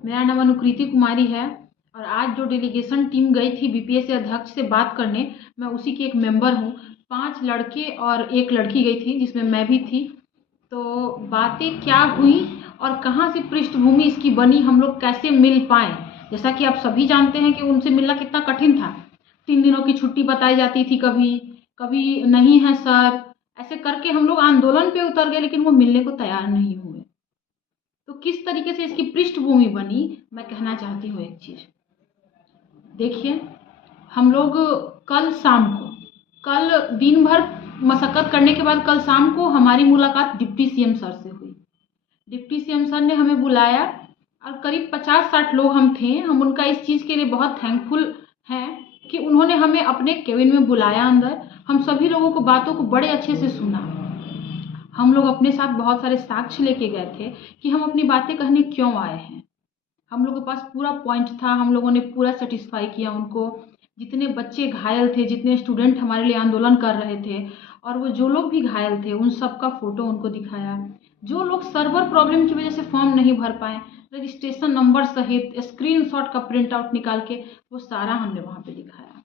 मेरा नाम अनुकृति कुमारी है और आज जो डेलीगेशन टीम गई थी बीपीएससी अध्यक्ष से बात करने, मैं उसी की एक मेंबर हूँ। 5 लड़के और 1 लड़की गई थी, जिसमें मैं भी थी। तो बातें क्या हुई और कहाँ से पृष्ठभूमि इसकी बनी, हम लोग कैसे मिल पाए, जैसा कि आप सभी जानते हैं कि उनसे मिलना कितना कठिन था। 3 दिनों की छुट्टी बताई जाती थी, कभी कभी नहीं है सर, ऐसे करके हम लोग आंदोलन पे उतर गए, लेकिन वो मिलने को तैयार नहीं हुए। तो किस तरीके से इसकी पृष्ठभूमि बनी, मैं कहना चाहती हूँ एक चीज। देखिए, हम लोग कल दिन भर मशक्कत करने के बाद कल शाम को हमारी मुलाकात डिप्टी सीएम सर से हुई। डिप्टी सीएम सर ने हमें बुलाया और करीब 50-60 लोग हम थे। हम उनका इस चीज़ के लिए बहुत थैंकफुल हैं कि उन्होंने हमें अपने केबिन में बुलाया अंदर। हम सभी लोगों को बातों को बड़े अच्छे से सुना। हम लोग अपने साथ बहुत सारे साक्ष्य लेके गए थे कि हम अपनी बातें कहने क्यों आए हैं। हम लोगों के पास पूरा पॉइंट था, हम लोगों ने पूरा सेटिस्फाई किया उनको। जितने बच्चे घायल थे, जितने स्टूडेंट हमारे लिए आंदोलन कर रहे थे और वो जो लोग भी घायल थे, उन सब का फोटो उनको दिखाया। जो लोग सर्वर प्रॉब्लम की वजह से फॉर्म नहीं भर पाए, रजिस्ट्रेशन नंबर सहित स्क्रीनशॉट का प्रिंट आउट निकाल के वो सारा हमने वहाँ पे दिखाया।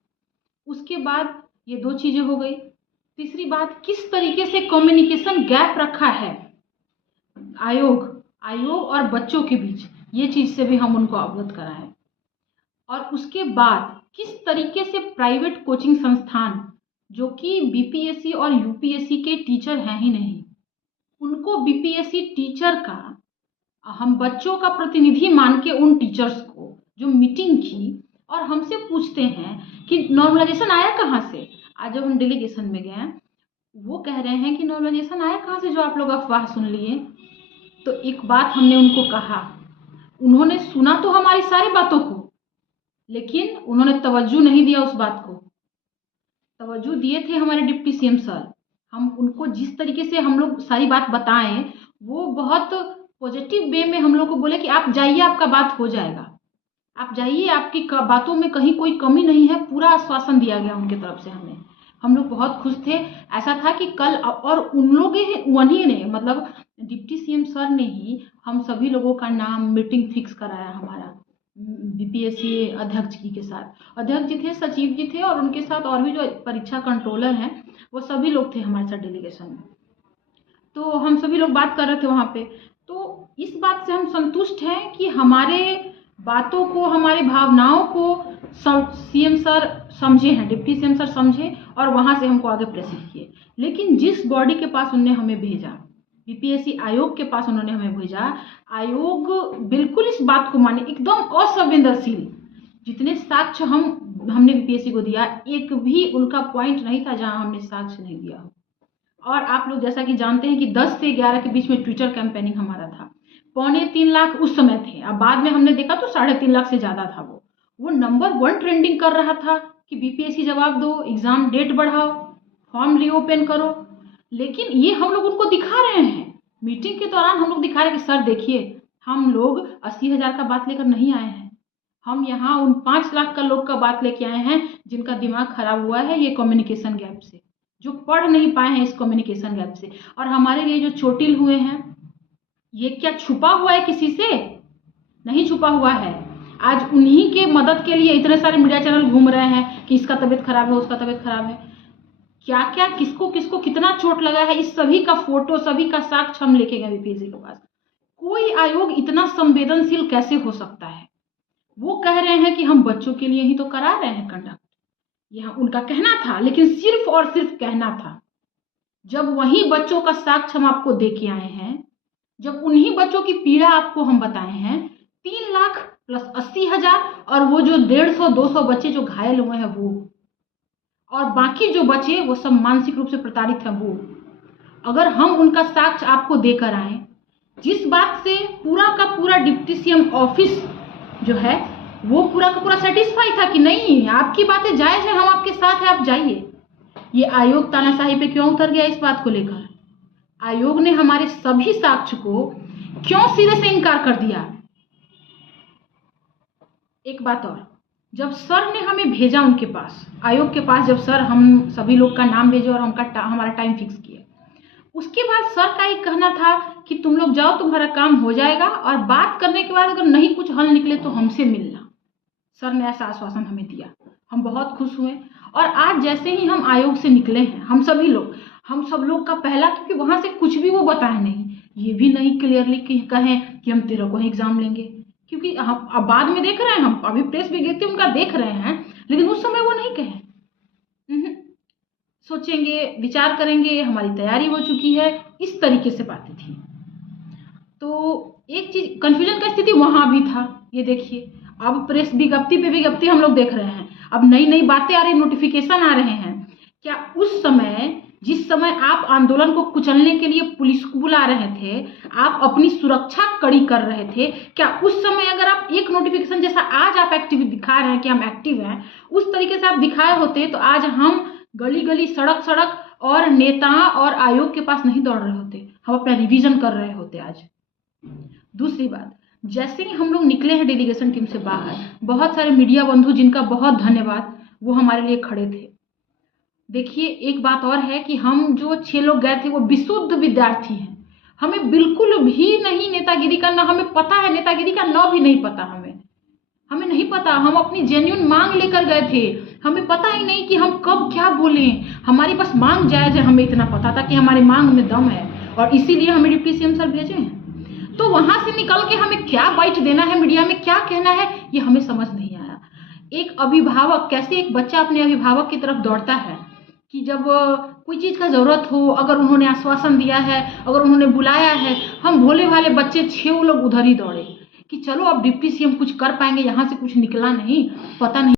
उसके बाद ये 2 चीज़ें हो गई। तीसरी बात, किस तरीके से कम्युनिकेशन गैप रखा है आयोग और बच्चों के बीच, ये चीज़ से भी हम उनको अवगत कराएं। और उसके बाद किस तरीके से प्राइवेट कोचिंग संस्थान, जो कि बीपीएससी और यूपीएससी के टीचर हैं ही नहीं, उनको बीपीएससी टीचर का हम बच्चों का प्रतिनिधि मान के उन टीचर्स को जो मीटिंग की और हमसे पूछते हैं कि नॉर्मलाइजेशन आया कहाँ से। आज जब हम डेलीगेशन में गए, वो कह रहे हैं कि नॉर्मलाइजेशन आया कहाँ से जो आप लोग अफवाह सुन लिए। तो एक बात हमने उनको कहा, उन्होंने सुना तो हमारी सारी बातों को, लेकिन उन्होंने तवज्जो नहीं दिया उस बात को। तवज्जो दिए थे हमारे डिप्टी सीएम सर। हम उनको जिस तरीके से हम लोग सारी बात बताएं, वो बहुत पॉजिटिव वे में हम लोग को बोले कि आप जाइए, आपका बात हो जाएगा, आप जाइए, आपकी बातों में कहीं कोई कमी नहीं है, पूरा आश्वासन दिया गया उनकी तरफ से हमें। हम लोग बहुत खुश थे। ऐसा था कि कल और उन लोग उन्हीं ने, मतलब डिप्टी सीएम सर ने ही हम सभी लोगों का नाम मीटिंग फिक्स कराया हमारा बीपीएससी अध्यक्ष जी के साथ। अध्यक्ष जी थे, सचिव जी थे और उनके साथ और भी जो परीक्षा कंट्रोलर हैं, वो सभी लोग थे हमारे साथ डेलीगेशन में। तो हम सभी लोग बात कर रहे थे वहाँ पे। तो इस बात से हम संतुष्ट हैं कि हमारे बातों को, हमारे भावनाओं को सीएम सर समझे हैं, डिप्टी सीएम सर समझे और वहाँ से हमको आगे प्रेसित किए। लेकिन जिस बॉडी के पास उन्होंने हमें भेजा, बीपीएससी आयोग के पास उन्होंने हमें भेजा, आयोग बिल्कुल इस बात को माने, एकदम असंवेदनशील। जितने साक्ष्य हमने बीपीएससी को दिया, एक भी उनका पॉइंट नहीं था जहाँ हमने साक्ष्य नहीं दिया हो। और आप लोग जैसा कि जानते हैं कि 10 से 11 के बीच में ट्विटर कैंपेनिंग हमारा था। 2.25 लाख उस समय थे, अब बाद में हमने देखा तो 3.5 लाख से ज़्यादा था। वो नंबर 1 ट्रेंडिंग कर रहा था कि बीपीएससी जवाब दो, एग्ज़ाम डेट बढ़ाओ, फॉर्म रीओपन करो। लेकिन ये हम लोग उनको दिखा रहे हैं, मीटिंग के दौरान हम लोग दिखा रहे हैं कि सर देखिए, हम लोग 80,000 का बात लेकर नहीं आए हैं, हम यहाँ उन 5 लाख का लोग का बात लेके आए हैं जिनका दिमाग खराब हुआ है ये कम्युनिकेशन गैप से, जो पढ़ नहीं पाए हैं इस कम्युनिकेशन गैप से। और हमारे लिए जो चोटिल हुए हैं, ये क्या छुपा हुआ है किसी से? नहीं छुपा हुआ है। आज उन्हीं के मदद के लिए इतने सारे मीडिया चैनल घूम रहे हैं कि इसका तबीयत खराब है, उसका तबीयत खराब है, क्या क्या, किसको किसको कितना चोट लगा है, इस सभी का फोटो, सभी का साक्ष्य हम लेके गए बीपीएससी के पास। कोई आयोग इतना संवेदनशील कैसे हो सकता है? वो कह रहे हैं कि हम बच्चों के लिए ही तो करा रहे हैं कंडक्ट, यह उनका कहना था, लेकिन सिर्फ और सिर्फ कहना था। जब वही बच्चों का साक्ष्य हम आपको दे के आए हैं, जब उन्हीं बच्चों की पीड़ा आपको हम बताए हैं, 3 लाख प्लस 80,000 और वो जो 150-200 बच्चे जो घायल हुए हैं वो, और बाकी जो बचे वो सब मानसिक रूप से प्रताड़ित हैं वो, अगर हम उनका साक्ष्य आपको देकर आए, जिस बात से पूरा का पूरा डिप्टी सीएम ऑफिस जो है वो पूरा का पूरा सेटिस्फाई था कि नहीं, आपकी बातें जायज है, हम आपके साथ हैं, आप जाइए। ये आयोग तानाशाही पे क्यों उतर गया? इस बात को लेकर आयोग ने हमारे सभी साक्ष्य को क्यों सिरे से इनकार कर दिया? एक बात और, जब सर ने हमें भेजा उनके पास, आयोग के पास, जब सर हम सभी लोग का नाम भेजे और हमारा टाइम फिक्स किया, उसके बाद सर का एक कहना था कि तुम लोग जाओ, तुम्हारा काम हो जाएगा, और बात करने के बाद अगर नहीं कुछ हल निकले तो हमसे मिलना। सर ने ऐसा आश्वासन हमें दिया। हम बहुत खुश हुए। और आज जैसे ही हम आयोग से निकले हैं, हम सब लोग का पहला, क्योंकि वहां से कुछ भी वो बताए नहीं, ये भी नहीं क्लियरली कहें कि हम 13 को ही एग्जाम लेंगे, क्योंकि हम अब बाद में देख रहे हैं, हम अभी प्रेस विज्ञप्ति उनका देख रहे हैं, लेकिन उस समय वो नहीं कहे। सोचेंगे, विचार करेंगे, हमारी तैयारी हो चुकी है, इस तरीके से बातें थी। तो एक चीज, कंफ्यूजन का स्थिति वहां भी था। ये देखिए, अब प्रेस विज्ञप्ति पे विज्ञप्ति हम लोग देख रहे हैं, अब नई नई बातें आ रही, नोटिफिकेशन आ रहे हैं। क्या उस समय, जिस समय आप आंदोलन को कुचलने के लिए पुलिस को बुला रहे थे, आप अपनी सुरक्षा कड़ी कर रहे थे, क्या उस समय अगर आप एक नोटिफिकेशन जैसा आज आप एक्टिव दिखा रहे हैं कि हम एक्टिव हैं, उस तरीके से आप दिखाए होते तो आज हम गली गली, सड़क सड़क और नेता और आयोग के पास नहीं दौड़ रहे होते, हम अपना रिवीजन कर रहे होते आज। दूसरी बात, जैसे ही हम लोग निकले हैं डेलीगेशन टीम से बाहर, बहुत सारे मीडिया बंधु, जिनका बहुत धन्यवाद, वो हमारे लिए खड़े थे। देखिए, एक बात और है कि हम जो 6 लोग गए थे वो विशुद्ध विद्यार्थी हैं, हमें बिल्कुल भी नहीं नेतागिरी का, ना हमें पता है नेतागिरी का, ना भी नहीं पता हमें नहीं पता। हम अपनी जेन्युइन मांग लेकर गए थे, हमें पता ही नहीं कि हम कब क्या बोलें, हमारी बस मांग जायज है, हमें इतना पता था कि हमारी मांग में दम है, और इसीलिए हमें डिप्टी सीएम सर भेजे हैं। तो वहां से निकल के हमें क्या बाइट देना है, मीडिया में क्या कहना है, ये हमें समझ नहीं आया। एक अभिभावक, कैसे एक बच्चा अपने अभिभावक की तरफ दौड़ता है कि जब कोई चीज का जरूरत हो, अगर उन्होंने आश्वासन दिया है, अगर उन्होंने बुलाया है, हम भोले भाले बच्चे 6 लोग उधर ही दौड़े कि चलो अब डिप्टी सीएम कुछ कर पाएंगे, यहाँ से कुछ निकला नहीं, पता नहीं